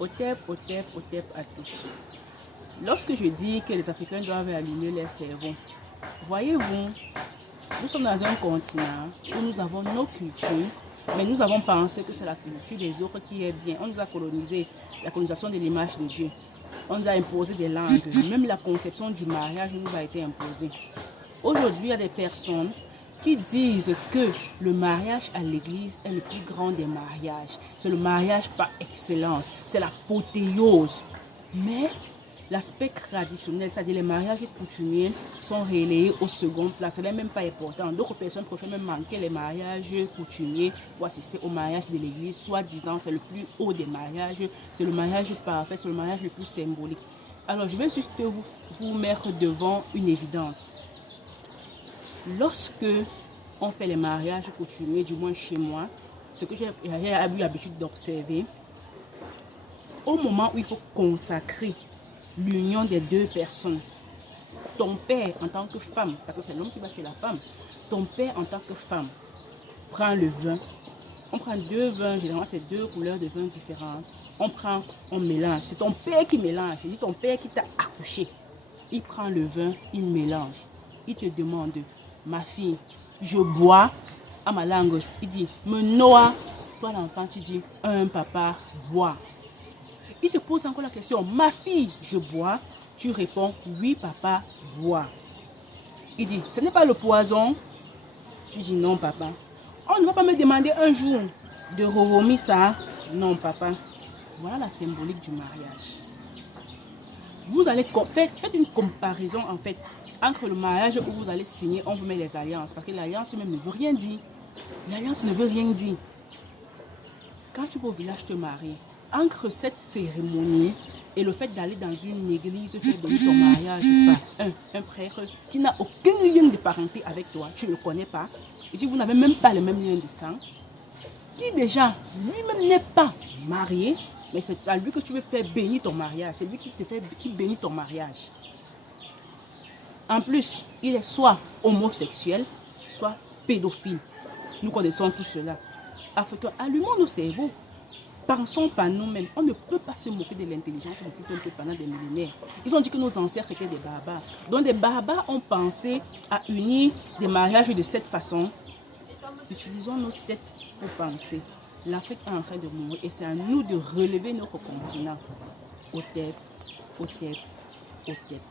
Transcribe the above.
Otep à tous. Lorsque je dis que les Africains doivent allumer leur cerveau, voyez-vous, nous sommes dans un continent où nous avons nos cultures, mais nous avons pensé que c'est la culture des autres qui est bien. On nous a colonisé, la colonisation de l'image de Dieu. On nous a imposé des langues, même la conception du mariage nous a été imposée. Aujourd'hui, il y a des personnes qui disent que le mariage à l'église est le plus grand des mariages. C'est le mariage par excellence, c'est l'apothéose. Mais l'aspect traditionnel, c'est-à-dire les mariages coutumiers, sont relayés au second plan. Ce n'est même pas important. D'autres personnes préfèrent même manquer les mariages coutumiers pour assister au mariage de l'église, soit disant c'est le plus haut des mariages, c'est le mariage parfait, c'est le mariage le plus symbolique. Alors, je vais juste vous mettre devant une évidence. Lorsque on fait les mariages coutumiers, du moins chez moi, ce que j'ai eu l'habitude d'observer, au moment où il faut consacrer l'union des deux personnes, ton père en tant que femme, parce que c'est l'homme qui va chez la femme, ton père en tant que femme prend le vin. On prend deux vins, généralement c'est deux couleurs de vin différentes. On mélange. C'est ton père qui mélange. C'est ton père qui t'a accouché. Il prend le vin, il mélange. Il te demande, ma fille, je bois. À ma langue, il dit, me noie. Toi l'enfant, tu dis, papa, bois. Il te pose encore la question, ma fille, je bois. Tu réponds, oui papa, bois. Il dit, ce n'est pas le poison. Tu dis, non papa. On ne va pas me demander un jour de revomir ça. Non papa. Voilà la symbolique du mariage. Vous allez faites une comparaison en fait entre le mariage où vous allez signer, on vous met les alliances. Parce que l'alliance même ne veut rien dire. L'alliance ne veut rien dire. Quand tu vas au village te marier, entre cette cérémonie et le fait d'aller dans une église faire donner ton mariage par un prêtre qui n'a aucun lien de parenté avec toi, tu ne le connais pas, et dit vous n'avez même pas le même lien de sang, qui déjà lui-même n'est pas marié, mais c'est à lui que tu veux faire bénir ton mariage, c'est lui qui bénit ton mariage. En plus, il est soit homosexuel, soit pédophile. Nous connaissons tout cela. Africains, allumons nos cerveaux. Pensons par nous-mêmes. On ne peut pas se moquer de l'intelligence beaucoup comme que pendant des millénaires. Ils ont dit que nos ancêtres étaient des barbares. Donc des barbares ont pensé à unir des mariages de cette façon. Utilisons nos têtes pour penser. L'Afrique est en train de mourir et c'est à nous de relever notre continent. Otep, Otep, Otep.